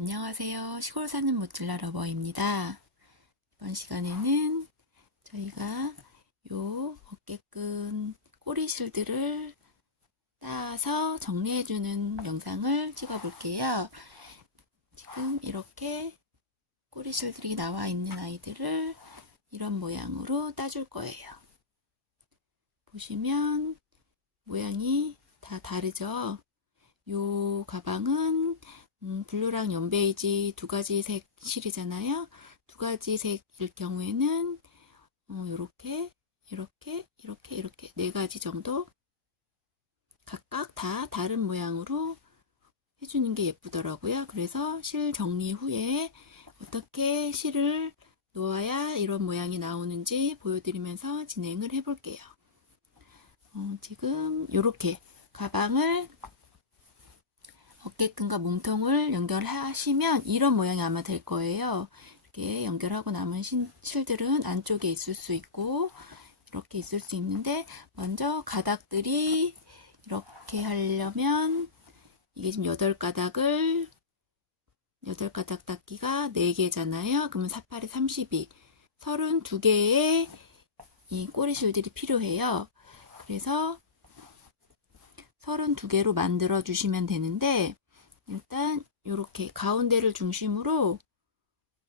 안녕하세요. 시골 사는 모찔라 러버입니다. 이번 시간에는 저희가 요 어깨끈 꼬리실들을 따서 정리해주는 영상을 찍어 볼게요. 지금 이렇게 꼬리실들이 나와 있는 아이들을 이런 모양으로 따줄 거예요. 보시면 모양이 다 다르죠? 요 가방은 블루랑 연베이지 두 가지 색 실이잖아요. 두 가지 색일 경우에는 요렇게 이렇게 네 가지 정도 각각 다 다른 모양으로 해주는 게 예쁘더라고요. 그래서 실 정리 후에 어떻게 실을 놓아야 이런 모양이 나오는지 보여드리면서 진행을 해볼게요. 지금 요렇게 가방을 어깨끈과 몸통을 연결하시면 이런 모양이 아마 될 거예요. 이렇게 연결하고 남은 실들은 안쪽에 있을 수 있고 이렇게 있을 수 있는데, 먼저 가닥들이 이렇게 하려면 이게 지금 8가닥을 8가닥 닦기가 4개잖아요. 그러면 48에 32, 32개의 이 꼬리실들이 필요해요. 그래서 32개로 만들어 주시면 되는데, 일단 이렇게 가운데를 중심으로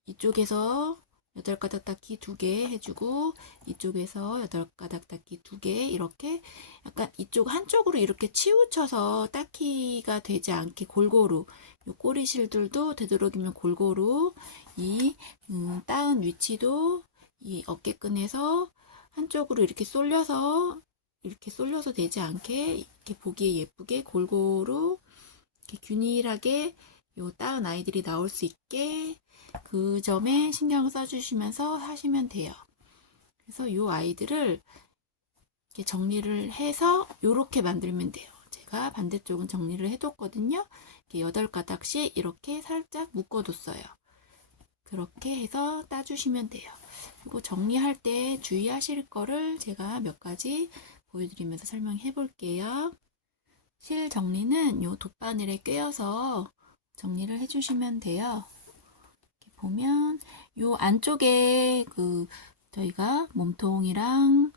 이쪽에서 8가닥 닦기 2개 해주고, 이쪽에서 8가닥 닦기 2개, 이렇게 약간 이쪽 한쪽으로 이렇게 치우쳐서 닦기가 되지 않게 골고루, 요 꼬리실들도 되도록이면 골고루 이 따은 위치도 이 어깨끈에서 한쪽으로 이렇게 쏠려서 되지 않게 이렇게 보기에 예쁘게 골고루 이렇게 균일하게 요 따은 아이들이 나올 수 있게 그 점에 신경을 써주시면서 하시면 돼요. 그래서 요 아이들을 이렇게 정리를 해서 요렇게 만들면 돼요. 제가 반대쪽은 정리를 해뒀거든요. 이렇게 8가닥씩 이렇게 살짝 묶어뒀어요. 그렇게 해서 따주시면 돼요. 그리고 정리할 때 주의하실 거를 제가 몇 가지 보여드리면서 설명해 볼게요. 실 정리는 요 돗바늘에 꿰어서 정리를 해주시면 돼요. 이렇게 보면 요 안쪽에 저희가 몸통이랑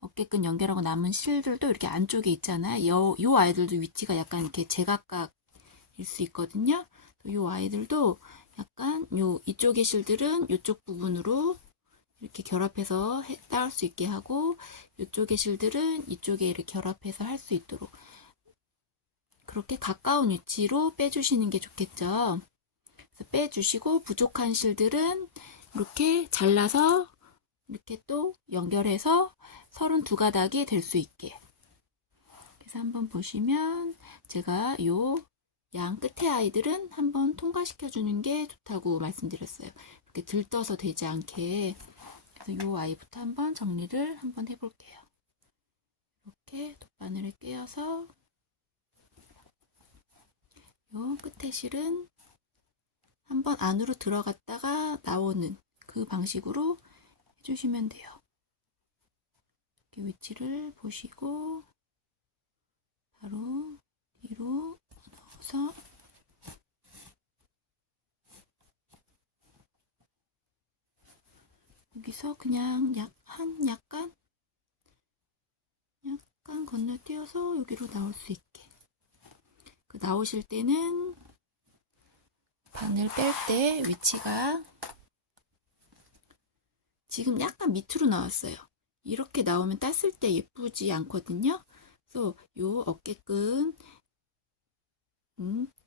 어깨끈 연결하고 남은 실들도 이렇게 안쪽에 있잖아요. 요 아이들도 위치가 약간 이렇게 제각각일 수 있거든요. 요 아이들도 약간 이쪽의 실들은 이쪽 부분으로 이렇게 결합해서 따올 수 있게 하고, 이쪽의 실들은 이쪽에 이렇게 결합해서 할 수 있도록 그렇게 가까운 위치로 빼주시는 게 좋겠죠. 그래서 빼주시고, 부족한 실들은 이렇게 잘라서 이렇게 또 연결해서 32가닥이 될 수 있게. 그래서 한번 보시면 제가 요 양 끝에 아이들은 한번 통과시켜 주는 게 좋다고 말씀드렸어요. 이렇게 들떠서 되지 않게. 그래서 요 아이부터 한번 정리를 한번 해볼게요. 이렇게 돗바늘을 꿰어서 요 끝에 실은 한번 안으로 들어갔다가 나오는 그 방식으로 해주시면 돼요. 이렇게 위치를 보시고 바로 뒤로 넣어서 여기서 그냥 약간 건너뛰어서 여기로 나올 수 있게. 나오실 때는 바늘 뺄 때 위치가 지금 약간 밑으로 나왔어요. 이렇게 나오면 땄을 때 예쁘지 않거든요. 그래서 요 어깨끈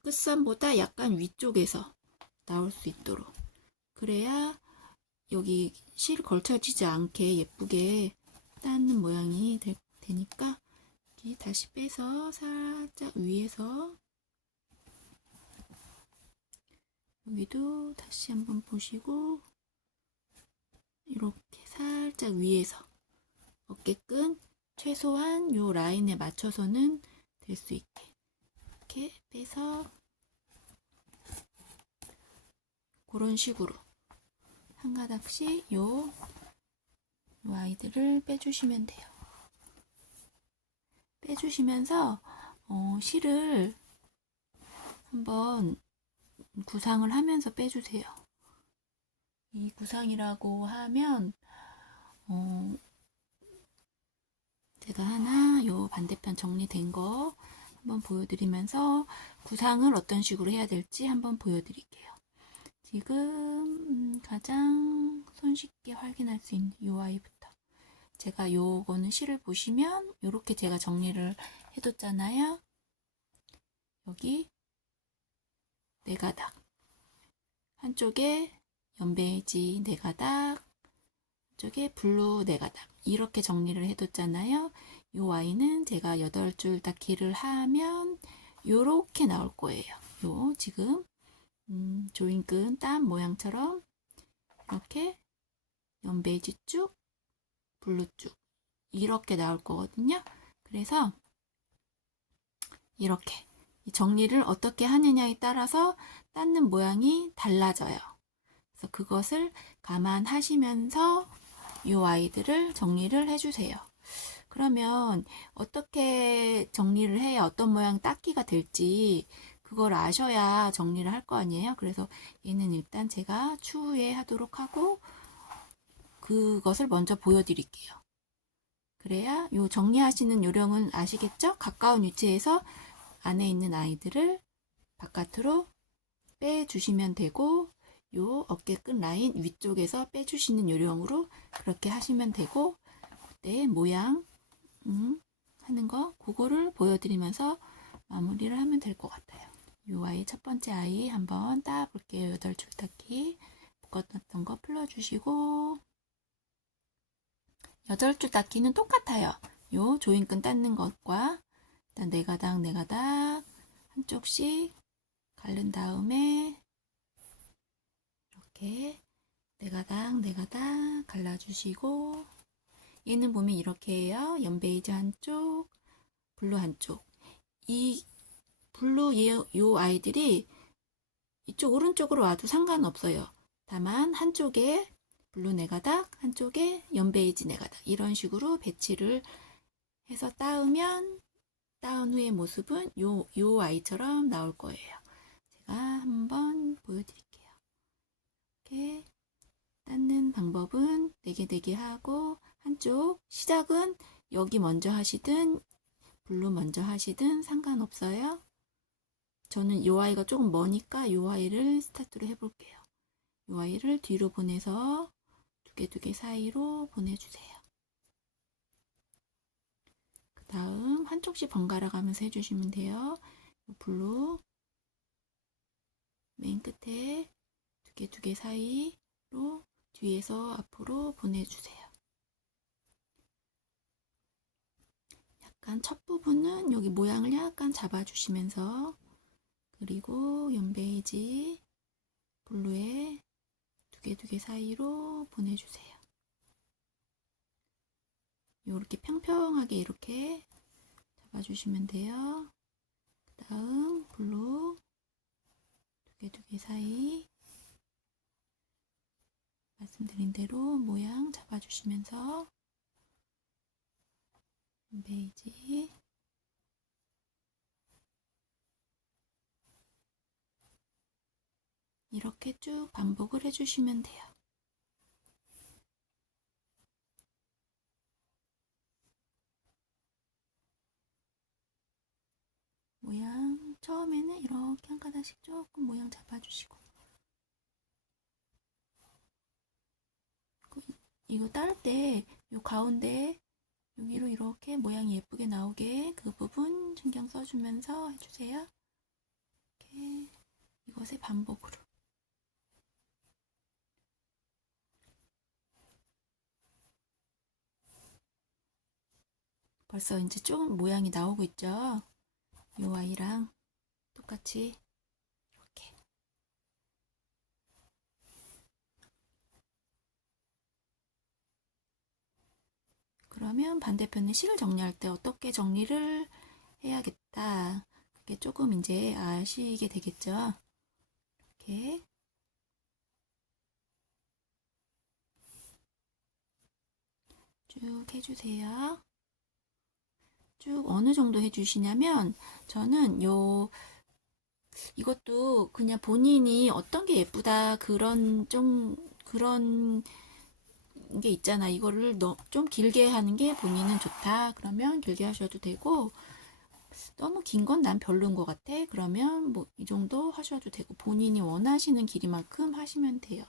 끝선보다 약간 위쪽에서 나올 수 있도록, 그래야 여기 실 걸쳐지지 않게 예쁘게 따는 모양이 되니까 이렇게 다시 빼서 살짝 위에서, 여기도 다시 한번 보시고 이렇게 살짝 위에서 어깨끈 최소한 요 라인에 맞춰서는 될 수 있게 이렇게 빼서 그런 식으로 한 가닥씩 요 아이들을 빼주시면 돼요. 빼주시면서 실을 한번 구상을 하면서 빼주세요. 이 구상이라고 하면 제가 하나 요 반대편 정리된 거 한번 보여드리면서 구상을 어떤 식으로 해야 될지 한번 보여드릴게요. 지금 가장 손쉽게 확인할 수 있는 요 아이부터 제가 요거는 실을 보시면 요렇게 제가 정리를 해뒀잖아요. 여기 네 가닥, 한쪽에 연베이지 네 가닥, 한쪽에 블루 네 가닥 이렇게 정리를 해뒀잖아요. 요 아이는 제가 8줄 닫기를 하면 요렇게 나올 거예요. 요 지금 조인끈 땀 모양처럼 이렇게 연베이지 쭉, 블루 쭉 이렇게 나올 거거든요. 그래서 이렇게 정리를 어떻게 하느냐에 따라서 닦는 모양이 달라져요. 그래서 그것을 감안하시면서 이 아이들을 정리를 해주세요. 그러면 어떻게 정리를 해야 어떤 모양 닦기가 될지 그걸 아셔야 정리를 할 거 아니에요. 그래서 얘는 일단 제가 추후에 하도록 하고 그것을 먼저 보여드릴게요. 그래야 요 정리하시는 요령은 아시겠죠? 가까운 위치에서 안에 있는 아이들을 바깥으로 빼주시면 되고 요 어깨끈 라인 위쪽에서 빼주시는 요령으로 그렇게 하시면 되고 그때 모양 하는 거 그거를 보여드리면서 마무리를 하면 될 것 같아요. 요 아이 첫 번째 아이 한번 따볼게요. 8줄 닫기 묶었던 거 풀어주시고 8줄 닫기는 똑같아요. 요 조인끈 닦는 것과 일단 4가닥 4가닥 한쪽씩 갈른 다음에 이렇게 4가닥 4가닥 갈라주시고 얘는 보면 이렇게 해요. 연베이지 한쪽, 블루 한쪽. 이 블루 요 아이들이 이쪽 오른쪽으로 와도 상관없어요. 다만 한쪽에 블루 4가닥, 한쪽에 연베이지 4가닥 이런 식으로 배치를 해서 따으면 따은 후의 모습은 요 아이처럼 나올 거예요. 제가 한번 보여드릴게요. 이렇게 닦는 방법은 4개 하고 한쪽 시작은 여기 먼저 하시든 블루 먼저 하시든 상관없어요. 저는 이 아이가 조금 머니까 이 아이를 스타트로 해볼게요. 이 아이를 뒤로 보내서 두 개 사이로 보내주세요. 그 다음 한쪽씩 번갈아 가면서 해주시면 돼요. 블루 맨 끝에 두 개 사이로 뒤에서 앞으로 보내주세요. 약간 첫 부분은 여기 모양을 약간 잡아주시면서 그리고 연베이지 블루에 두 개 사이로 보내주세요. 이렇게 평평하게 이렇게 잡아주시면 돼요. 그 다음 블루 두 개 사이 말씀드린 대로 모양 잡아주시면서 베이지 이렇게 쭉 반복을 해주시면 돼요. 모양 처음에는 이렇게 한 가닥씩 조금 모양 잡아주시고 이거 따를 때 요 가운데 여기로 이렇게 모양이 예쁘게 나오게 그 부분 신경 써주면서 해주세요. 이렇게 이것의 반복으로 벌써 이제 좀 모양이 나오고 있죠. 이 아이랑 똑같이 이렇게 그러면 반대편에 실을 정리할 때 어떻게 정리를 해야겠다. 그게 조금 이제 아시게 되겠죠. 이렇게 쭉 해주세요. 쭉 어느 정도 해주시냐면 저는 요 이것도 그냥 본인이 어떤 게 예쁘다 그런 게 있잖아. 이거를 좀 길게 하는 게 본인은 좋다. 그러면 길게 하셔도 되고, 너무 긴 건 난 별로인 것 같아. 그러면 뭐 이 정도 하셔도 되고, 본인이 원하시는 길이만큼 하시면 돼요.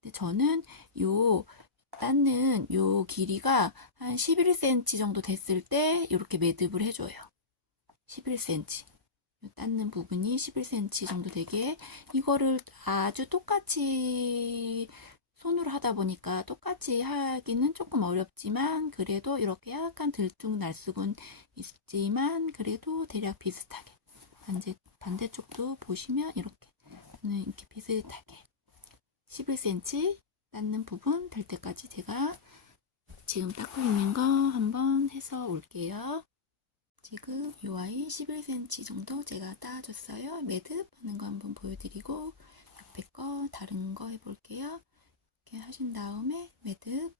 근데 저는 요 닦는 요 길이가 한 11cm 정도 됐을 때 이렇게 매듭을 해줘요. 11cm. 닦는 부분이 11cm 정도 되게, 이거를 아주 똑같이 손으로 하다 보니까 똑같이 하기는 조금 어렵지만, 그래도 이렇게 약간 들쭉날쭉은 있지만 그래도 대략 비슷하게, 반대쪽도 보시면 이렇게 비슷하게 11cm 닦는 부분 될 때까지 제가 지금 닦고 있는 거 한번 해서 올게요. 지금 이 아이 11cm 정도 제가 따줬어요. 매듭 하는 거 한번 보여드리고, 옆에 거 다른 거 해볼게요. 이렇게 하신 다음에 매듭을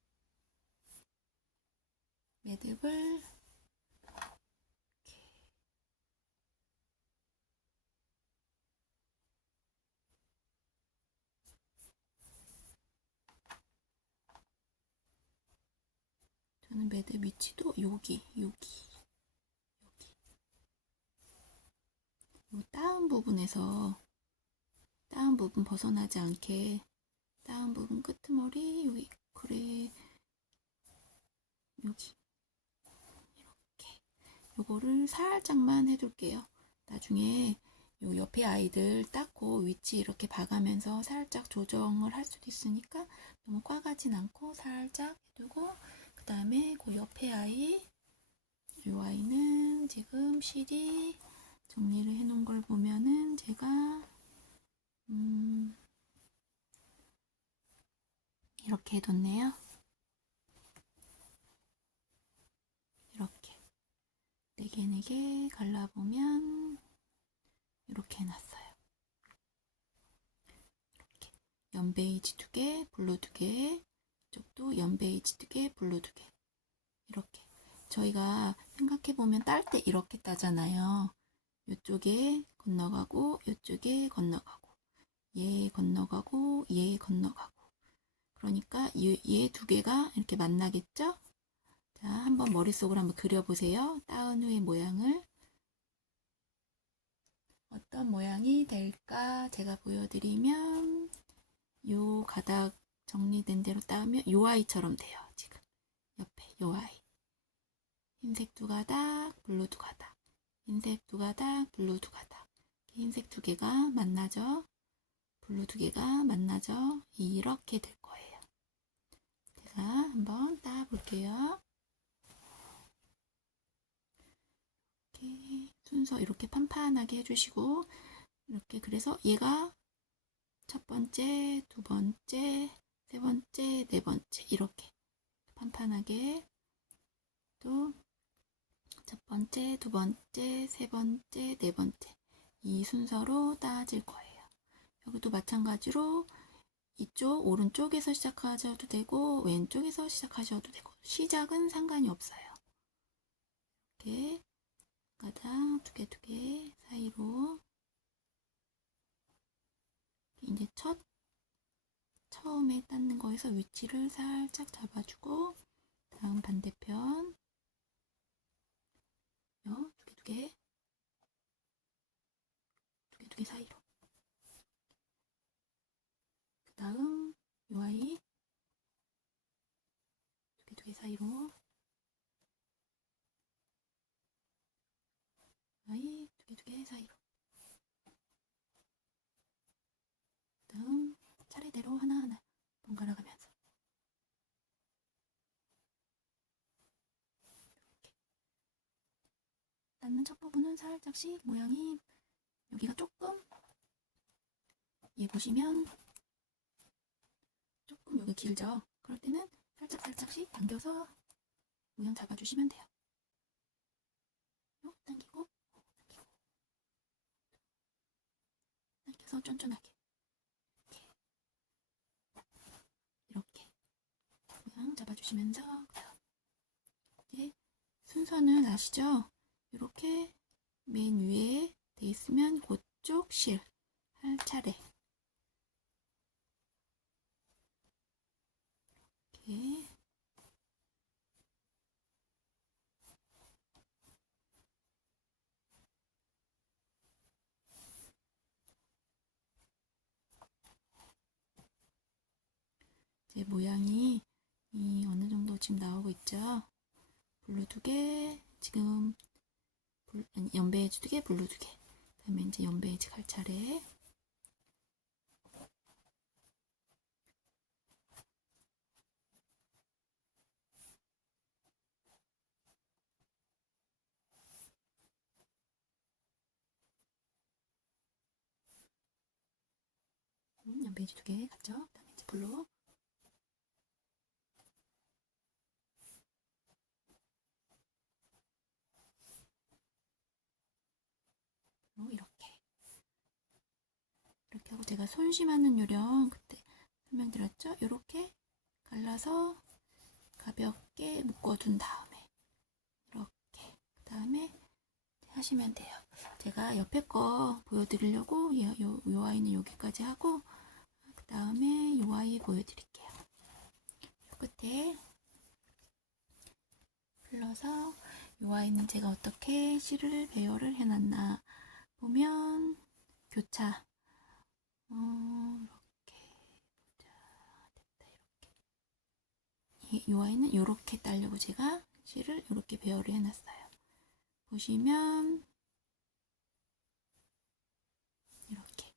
저는 매듭 위치도 여기 요 다운 부분 벗어나지 않게, 다운 부분 끄트머리 여기, 그래, 여기 이렇게 요거를 살짝만 해둘게요. 나중에 요 옆에 아이들 닦고 위치 이렇게 봐가면서 살짝 조정을 할 수도 있으니까 너무 꽉 가진 않고 살짝 해두고, 그 다음에 그 옆에 아이, 요 아이는 지금 실이 정리를 해 놓은 걸 보면은 제가 이렇게 해뒀네요. 이렇게 4개 갈라보면 이렇게 해놨어요. 이렇게 연베이지 2개, 블루 2개, 이쪽도 연베이지 2개, 블루 2개. 이렇게 저희가 생각해보면 딸 때 이렇게 따잖아요. 이쪽에 건너가고 이쪽에 건너가고 얘 건너가고 얘 건너가고, 그러니까 얘 2개가 이렇게 만나겠죠? 자, 한번 머릿속으로 한번 그려보세요. 따은 후의 모양을 어떤 모양이 될까 제가 보여드리면, 요 가닥 정리된 대로 따면 요 아이처럼 돼요. 지금 옆에 요 아이, 흰색 2가닥, 블루 2가닥, 흰색 2가닥, 블루 2가닥, 흰색 2개가 만나죠. 블루 2개가 만나죠. 이렇게 될 거예요. 제가 한번 따볼게요. 이렇게 순서 이렇게 판판하게 해주시고, 이렇게, 그래서 얘가 첫 번째, 두 번째, 세 번째, 네 번째, 이렇게 판판하게, 또 첫 번째, 두 번째, 세 번째, 네 번째, 이 순서로 따질 거예요. 여기도 마찬가지로 이쪽 오른쪽에서 시작하셔도 되고 왼쪽에서 시작하셔도 되고, 시작은 상관이 없어요. 이렇게 가닥 두 개 사이로 이제 처음에 닦는 거에서 위치를 살짝 잡아주고, 다음 반대편 요 두 개 사이로, 그 다음 요 아이 두 개 사이로, 아이 두 개 사이로, 그 다음 차례대로 하나하나 번갈아 가면서 이렇게 닦는 첫 부분은 살짝씩 모양이, 여기가 조금, 얘 보시면 조금 여기 길죠? 그럴 때는 살짝씩 당겨서 모양 잡아주시면 돼요. 당기고 당겨서 쫀쫀하게 이렇게 모양 잡아주시면서, 이제 순서는 아시죠? 이렇게 맨 위에 돼 있으면 반대쪽 실 할 차례. 이렇게. 제 모양이 어느 정도 지금 나오고 있죠. 블루 2개, 지금 아니, 연베이지 2개, 블루 2개. 그다음에 이제 연베이지 갈 차례. 연베이지 2개 갔죠. 그다음에 이제 블루. 이렇게 하고 제가 손심하는 요령 그때 설명드렸죠? 이렇게 갈라서 가볍게 묶어둔 다음에 이렇게 그 다음에 하시면 돼요. 제가 옆에 거 보여드리려고 요 아이는 여기까지 하고 그 다음에 요 아이 보여드릴게요. 요 끝에 풀러서 요 아이는 제가 어떻게 실을 배열을 해놨나 보면 교차 이렇게 보자. 됐다. 이렇게 이 아이는 이렇게 따려고 제가 실을 이렇게 배열을 해놨어요. 보시면 이렇게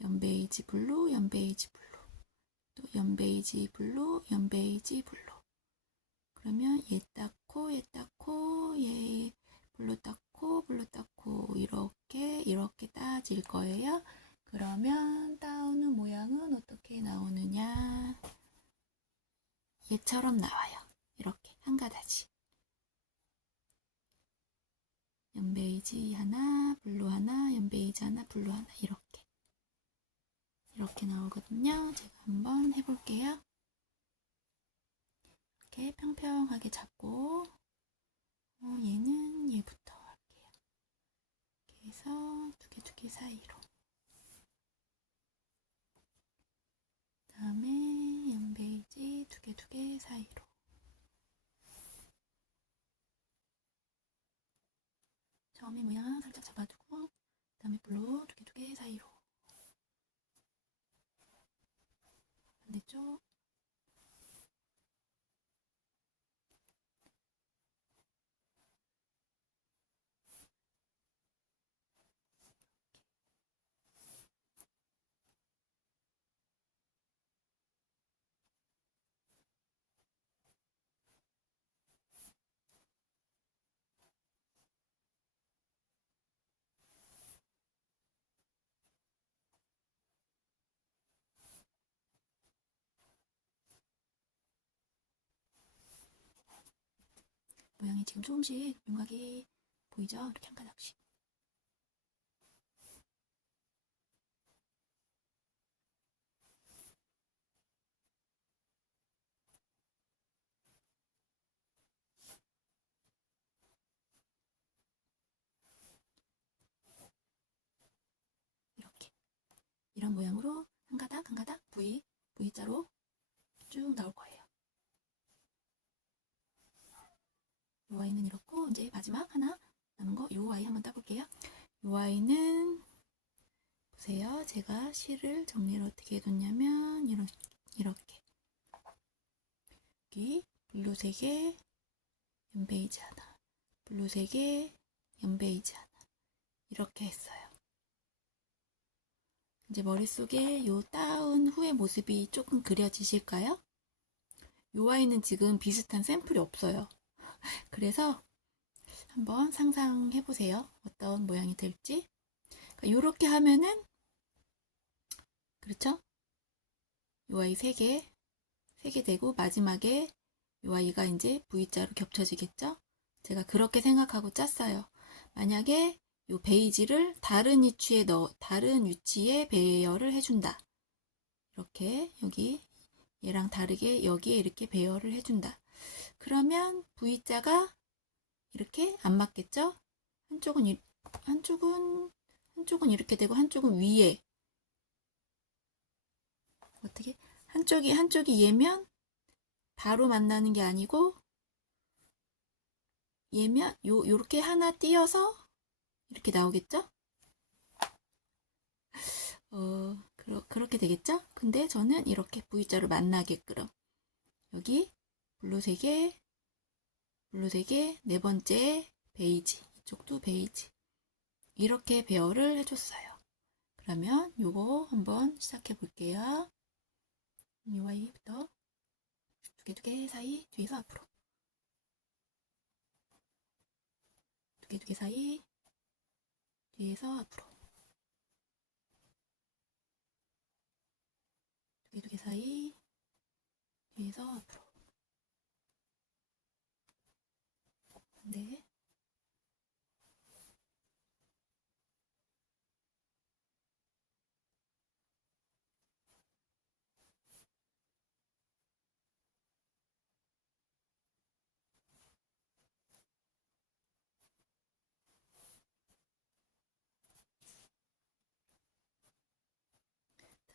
연베이지 블루, 연베이지 블루, 또 연베이지 블루, 연베이지 블루. 그러면 얘 닦고, 얘 닦고, 얘 블루 닦고, 블루 닦고 이렇게 따질 거예요. 그러면 따오는 모양은 어떻게 나오느냐? 얘처럼 나와요. 이렇게 한 가닥이. 연베이지 하나, 블루 하나, 연베이지 하나, 블루 하나 이렇게 나오거든요. 제가 한번 해볼게요. 이렇게 평평하게 잡고 얘는 얘부터 할게요. 이렇게 해서 두 개 사이로. 다음에 연베이지 두 개 사이로. 처음에 모양 살짝 잡아두고 그 다음에 블루 두 개 사이로. 반대쪽. 모양이 지금 조금씩 윤곽이 보이죠? 이렇게 한 가닥씩. 이렇게. 이런 모양으로 한 가닥 한 가닥 V자로 쭉 나올 거예요. 요 아이는 이렇고 이제 마지막 하나 남은 거 요 아이 한번 따볼게요. 요 아이는 보세요. 제가 실을 정리를 어떻게 해뒀냐면 이렇게 여기 블루 3개, 연베이지 하나, 블루 3개, 연베이지 하나 이렇게 했어요. 이제 머릿속에 요 따은 후의 모습이 조금 그려지실까요? 요 아이는 지금 비슷한 샘플이 없어요. 그래서 한번 상상해 보세요. 어떤 모양이 될지. 이렇게 하면은 그렇죠? 요 아이 3개 되고 마지막에 요 아이가 이제 V자로 겹쳐지겠죠? 제가 그렇게 생각하고 짰어요. 만약에 요 베이지를 다른 위치에 배열을 해준다. 이렇게 여기 얘랑 다르게 여기에 이렇게 배열을 해준다. 그러면 V자가 이렇게 안 맞겠죠? 한쪽은 한쪽은 이렇게 되고 한쪽은 위에. 어떻게? 한쪽이 얘면 바로 만나는 게 아니고 얘면 요렇게 하나 띄어서 이렇게 나오겠죠? 그렇게 되겠죠? 근데 저는 이렇게 V자로 만나게끔 여기 블루 3개, 블루 3개, 네 번째 베이지, 이쪽도 베이지 이렇게 배열을 해줬어요. 그러면 요거 한번 시작해 볼게요. 이와 이부터 두 개 사이 뒤에서 앞으로 두 개 사이 뒤에서 앞으로 두 개 사이 뒤에서 앞으로 네.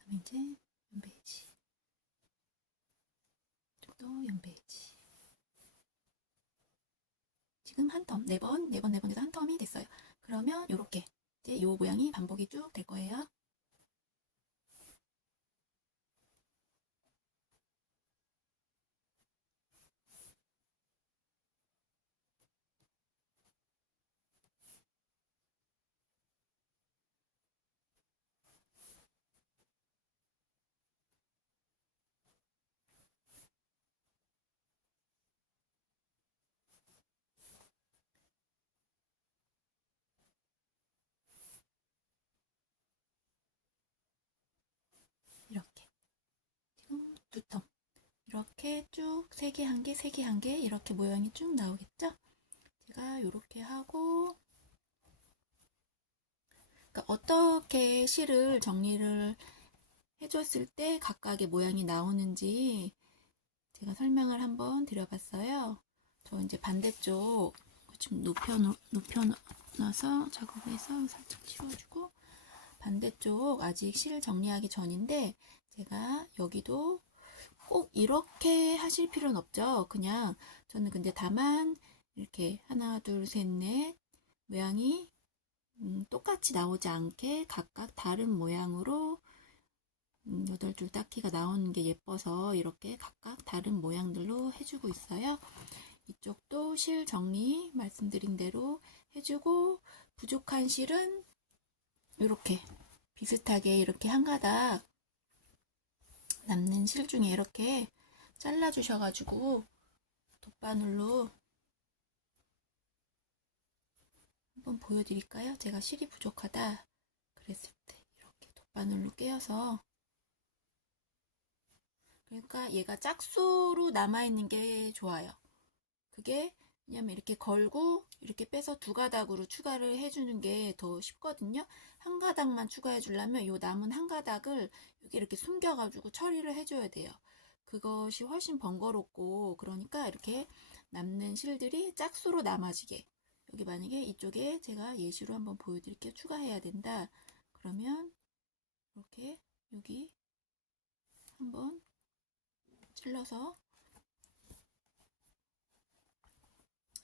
다음에 이제 연배지 또 연배지 지금 한 텀, 네 번에서 한 텀이 됐어요. 그러면 요렇게 이제 요 모양이 반복이 쭉 될 거예요. 이렇게 지금 두 텀 이렇게 쭉 세 개 한 개, 세 개 한 개 이렇게 모양이 쭉 나오겠죠? 제가 요렇게 하고 그러니까 어떻게 실을 정리를 해줬을 때 각각의 모양이 나오는지 제가 설명을 한번 드려봤어요. 저 이제 반대쪽 지금 높여놔서 작업해서 살짝 치워주고 반대쪽 아직 실 정리하기 전인데 제가 여기도 꼭 이렇게 하실 필요는 없죠. 그냥 저는 근데 다만 이렇게 하나 둘 셋 넷 모양이 똑같이 나오지 않게 각각 다른 모양으로 8줄 닦기가 나오는 게 예뻐서 이렇게 각각 다른 모양들로 해주고 있어요. 이쪽도 실 정리 말씀드린 대로 해주고 부족한 실은 이렇게 비슷하게 이렇게 한 가닥 남는 실 중에 이렇게 잘라 주셔가지고 돗바늘로 한번 보여드릴까요? 제가 실이 부족하다 그랬을 때 이렇게 돗바늘로 꿰어서 그러니까 얘가 짝수로 남아있는 게 좋아요. 그게 왜냐면 이렇게 걸고 이렇게 빼서 두 가닥으로 추가를 해주는 게 더 쉽거든요. 한 가닥만 추가해 주려면 요 남은 한 가닥을 여기 이렇게 숨겨가지고 처리를 해줘야 돼요. 그것이 훨씬 번거롭고 그러니까 이렇게 남는 실들이 짝수로 남아지게 여기 만약에 이쪽에 제가 예시로 한번 보여드릴게요. 추가해야 된다. 그러면 이렇게 여기 한번 찔러서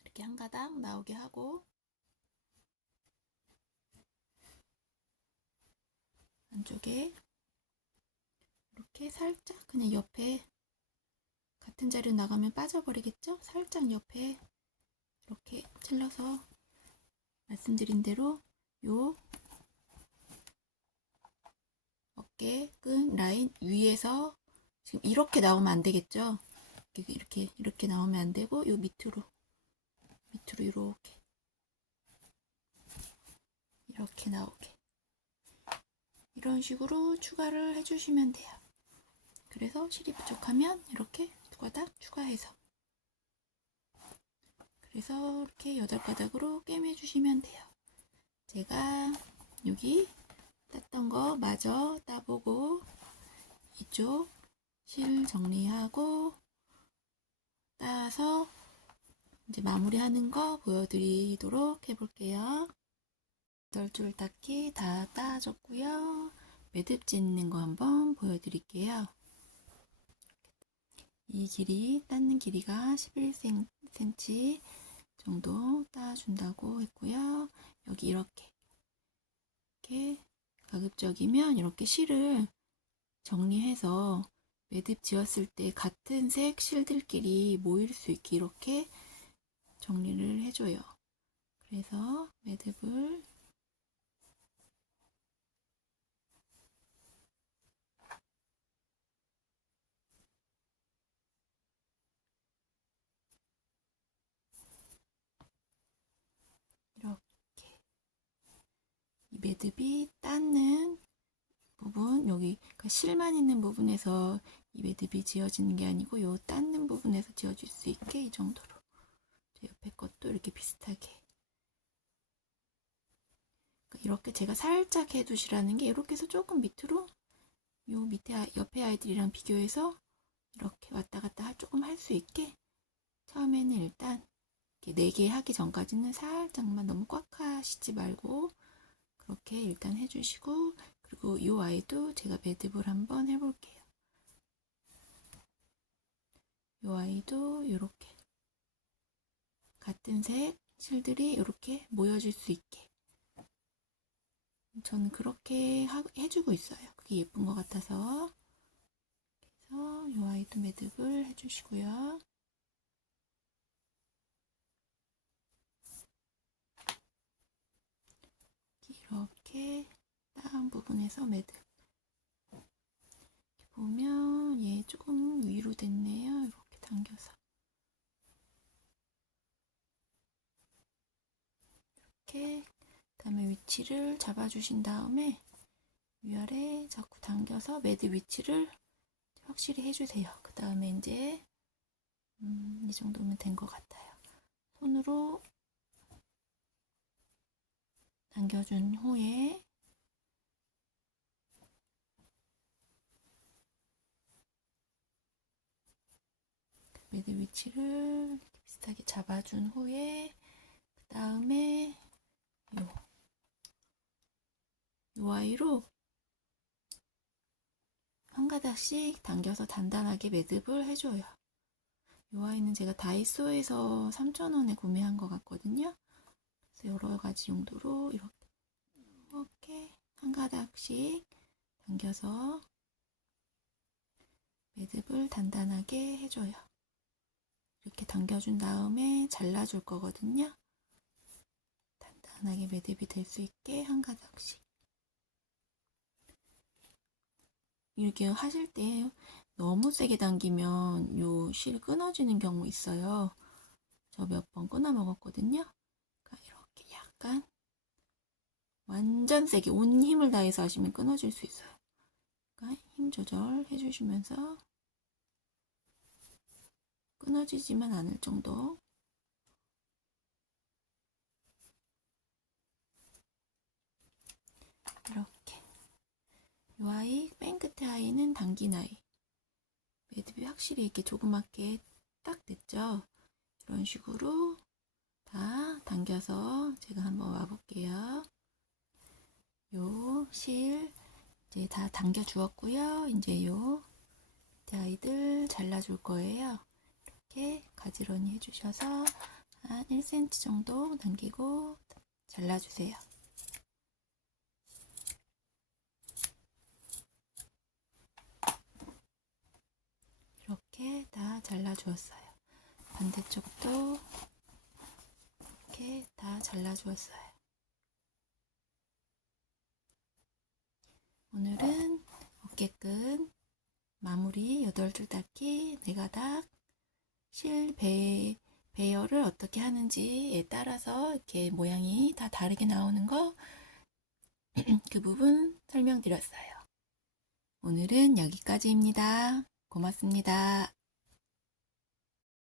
이렇게 한 가닥 나오게 하고 안쪽에 이렇게 살짝 그냥 옆에 같은 자리로 나가면 빠져버리겠죠? 살짝 옆에 이렇게 찔러서 말씀드린 대로 요 어깨끈 라인 위에서 지금 이렇게 나오면 안 되겠죠? 이렇게 나오면 안 되고 요 밑으로 이렇게 나오게 이런 식으로 추가를 해주시면 돼요. 그래서 실이 부족하면 이렇게 두 가닥 추가해서 그래서 이렇게 8가닥으로 꿰매주시면 돼요. 제가 여기 땄던 거 마저 따보고 이쪽 실 정리하고 따서 이제 마무리하는 거 보여드리도록 해볼게요. 8줄 닦기 다 따줬고요. 매듭 짓는 거 한번 보여드릴게요. 이 길이 닦는 길이가 11cm 정도 따준다고 했고요. 여기 이렇게 가급적이면 이렇게 실을 정리해서 매듭 지었을 때 같은 색 실들끼리 모일 수 있게 이렇게 정리를 해줘요. 그래서 매듭을 이렇게 이 매듭이 닿는 부분, 여기 그러니까 실만 있는 부분에서 이 매듭이 지어지는 게 아니고 요 닿는 부분에서 지어질 수 있게 이 정도로 옆에 것도 이렇게 비슷하게 이렇게 제가 살짝 해두시라는 게 이렇게 해서 조금 밑으로 요 밑에 옆에 아이들이랑 비교해서 이렇게 왔다 갔다 조금 할 수 있게 처음에는 일단 이렇게 4개 하기 전까지는 살짝만 너무 꽉 하시지 말고 그렇게 일단 해주시고 그리고 이 아이도 제가 매듭을 한번 해볼게요. 이 아이도 이렇게 같은 색 실들이 이렇게 모여질 수 있게 저는 그렇게 해주고 있어요. 그게 예쁜 것 같아서. 그래서 이 아이도 매듭을 해주시고요. 이렇게 다음 부분에서 매듭. 이렇게 보면 얘 조금 위로 됐네요. 이렇게 당겨서. 이렇게 그다음에 위치를 잡아주신 다음에 위아래 자꾸 당겨서 매듭 위치를 확실히 해주세요. 그 다음에 이제 이 정도면 된 것 같아요. 손으로 당겨준 후에 매듭 위치를 이렇게 비슷하게 잡아준 후에 그 다음에 요 아이로 한 가닥씩 당겨서 단단하게 매듭을 해줘요. 이 아이는 제가 다이소에서 3,000원에 구매한 것 같거든요. 그래서 여러 가지 용도로 이렇게 한 가닥씩 당겨서 매듭을 단단하게 해줘요. 이렇게 당겨준 다음에 잘라줄 거거든요. 단단하게 매듭이 될 수 있게 한 가닥씩. 이렇게 하실 때 너무 세게 당기면 요 실 끊어지는 경우 있어요. 저 몇 번 끊어 먹었거든요. 그러니까 이렇게 약간 완전 세게 온 힘을 다해서 하시면 끊어질 수 있어요. 그러니까 힘 조절 해주시면서 끊어지지만 않을 정도. 이렇게 이 아이 맨 끝에 아이는 당긴 아이 매듭이 확실히 이렇게 조그맣게 딱 됐죠. 이런 식으로 다 당겨서 제가 한번 와볼게요. 요 실 이제 다 당겨 주었고요. 이제 요 밑에 아이들 잘라줄 거예요. 이렇게 가지런히 해주셔서 한 1cm 정도 남기고 잘라주세요. 이렇게 다 잘라주었어요. 반대쪽도 이렇게 다 잘라주었어요. 오늘은 어깨끈 마무리 8줄 닦기 4가닥 실 배열을 어떻게 하는지에 따라서 이렇게 모양이 다 다르게 나오는 거 그 부분 설명드렸어요. 오늘은 여기까지입니다. 고맙습니다.